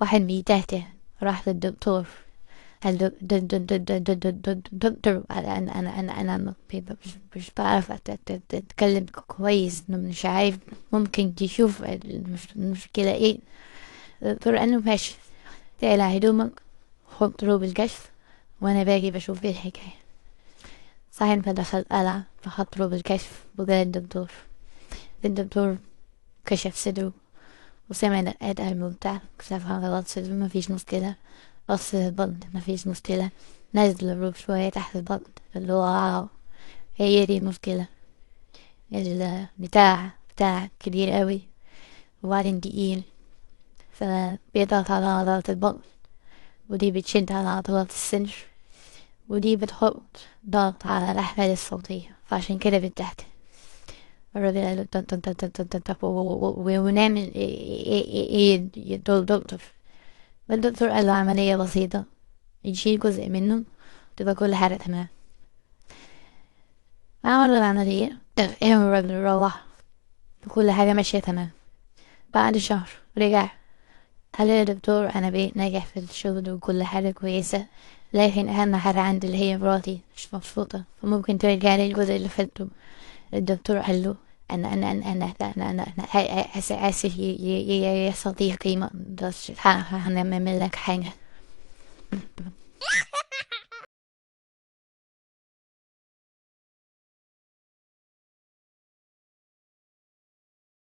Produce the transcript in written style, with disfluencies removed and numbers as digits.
واحد بيتهته، راح للدكتور. الدكتور، أنا مش بعرف أتكلم كويس، مش عارف، ممكن تشوف المشكلة ايه؟ الدكتور قال له ماشي، تقلع هدومك، حط روب الكشف، وأنا باجي بشوف ايه الحكاية. صحيح، فدخل قلع، فحط روب الكشف وجا الدكتور كشف صدره وسمع دقات قلبه وبتاع، اكتشفها غلط، صدره مفيش مشكلة. بص للبطن، مفيش مشكلة. نزل الروب شوية تحت البطن، اللي هو هي دي المشكلة. البتاع كبير قوي، وبعدين تقيل، فبيضغط على عضلات البطن، ودي بتشد على عضلات الصدر، ودي بتحط ضغط على الأحبال الصوتية، فعشان كده بتحت. الراجل قال له تن تن تن تن تن تن تن، ونعمل ايه يا دكتور؟ الدكتور قال له عملية بسيطة، يشيل جزء منه، تبقى كل حاجة تمام. عمل العملية، الراجل روح، كل حاجة ماشية تمام. بعد شهر رجع، قال لي يا دكتور أنا بقيت ناجح في الشغل وكل حاجة كويسة، لكن أهم حاجة عندي اللي هي مراتي مش مبسوطة، فممكن ترجع لي الجزء اللي فاتته. الدكتور قال له أنا آسف يا صديقي، ما أقدرش هنعمل لك حاجة.